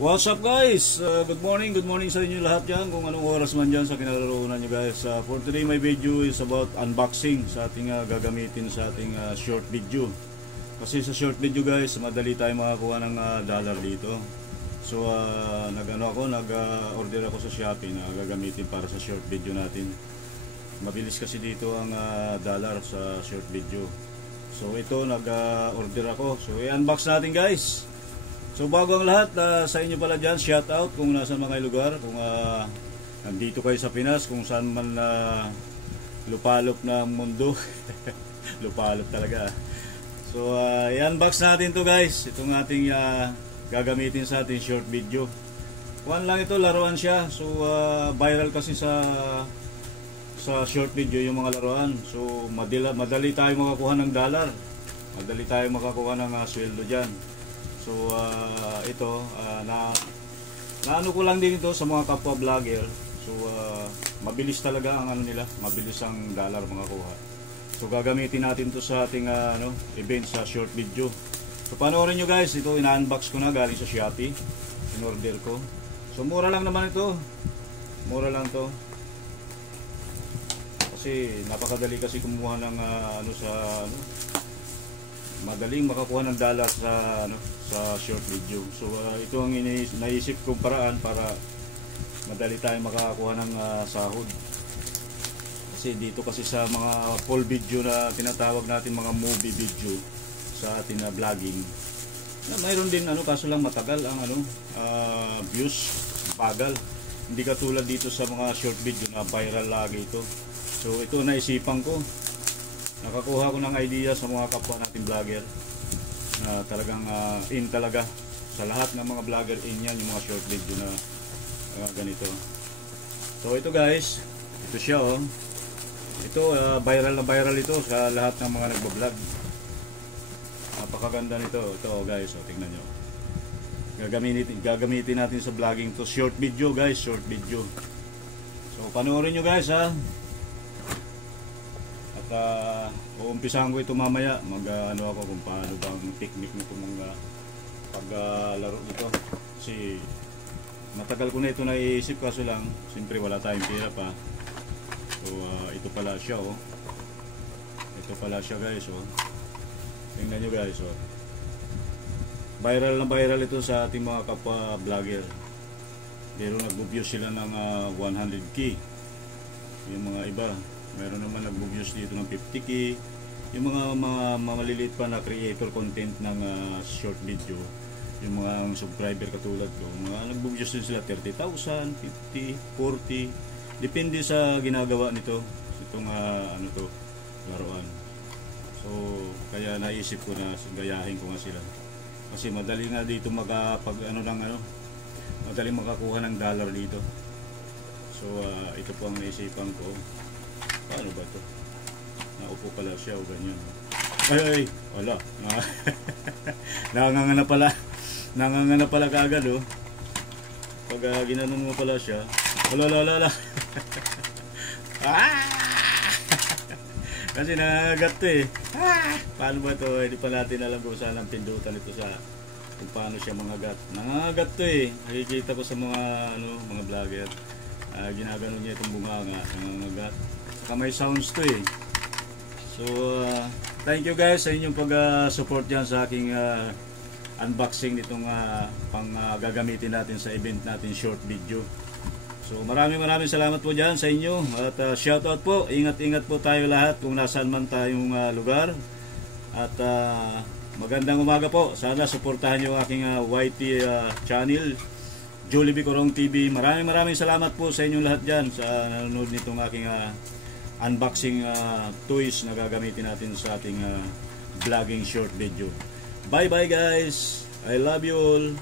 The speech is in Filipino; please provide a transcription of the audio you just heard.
What's up guys? Good morning sa inyo lahat dyan, kung anong oras man dyan sa kinaroroonan nyo guys. For today my video is about unboxing sa ating gagamitin sa ating short video. Kasi sa short video guys, madali tayo makakuha ng dollar dito. So nag-order ako sa Shopee na gagamitin para sa short video natin. Mabilis kasi dito ang dollar sa short video. So ito nag-order ako. So i-unbox natin guys. So bago ang lahat, sa inyo pala dyan, shout out kung nasa mga lugar, kung nandito kayo sa Pinas, kung saan man lupalop na mundo. Lupalop talaga. So i-unbox natin to guys, itong ating gagamitin sa ating short video. Kuan lang ito, laruan siya. So viral kasi sa short video yung mga laruan. So madali tayo makakuha ng dollar. Madali tayo makakuha ng sweldo dyan. So ito naano ko lang din ito sa mga kapwa vlogger. So mabilis talaga ang ano nila, mabilis ang dollar makakuha. So gagamitin natin to sa ating event sa short video. So panoorin nyo guys, ito ina-unbox ko na galing sa Shopee. In-order ko. So mura lang naman ito. Mura lang to. Kasi napakadali kasi kumuha ng madaling makakuha ng dollar sa short video. So ito ang naisip kong paraan para madali tayong makakuha ng sahod. Kasi dito kasi sa mga full video na tinatawag natin, mga movie video sa ating vlogging, mayroon din kaso lang matagal ang views, bagal. Hindi katulad dito sa mga short video na viral lagi ito. So ito naisipan ko, nakakuha ko ng idea sa mga kapwa nating vlogger na talagang in talaga sa lahat ng mga vlogger, in yan yung mga short video na ganito. So ito guys, ito siya ito viral na viral ito sa lahat ng mga nagbablog. Napakaganda nito. Ito guys, tingnan nyo, gagamitin natin sa vlogging to. Short video guys, short video. So panoorin nyo guys uumpisahan ko ito mamaya. Ako kung paano bang technique nito ng paglaro nito. Kasi matagal ko na ito naiisip, kaso lang siyempre wala tayong pera pa. So ito pala siya ito pala siya guys tingnan nyo guys viral na viral ito sa ating mga kapwa vlogger. Pero nag-views sila ng 100k yung mga iba. Meron naman nag-views dito ng 50k. Yung mga maliliit pa na creator content ng short video, yung mga subscriber katulad ko, mga nag-views din sila 30,000, 50, 40. Depende sa ginagawa nito, itong laruan. So kaya naisip ko na gayahin ko nga sila. Kasi madali nga dito madaling makakuha ng dollar dito. So ito po ang naisipan ko. Paano ba ito? Naupo pala siya o ganyan. Ay, wala. Nangangana pala kaagad pag ginanon mo pala siya. Wala. Kasi nangagat to Paano ba ito? Hindi pa natin alam kung saan ang pindutan ito kung paano siya mangagat. Nangagat to Nakikita ko sa mga mga vlogger. Ginaganon niya itong bunganga, nangangagat. May sounds to So thank you guys sa inyong pag-support dyan sa aking unboxing nitong gagamitin natin sa event natin short video. So maraming salamat po dyan sa inyo. At shout out po, ingat po tayo lahat kung nasaan man tayong lugar. At magandang umaga po. Sana suportahan nyo aking YT channel, Jollibee Corong TV. Maraming salamat po sa inyong lahat dyan sa nanonood nitong aking unboxing toys na gagamitin natin sa ating vlogging short video. Bye bye guys, I love you all.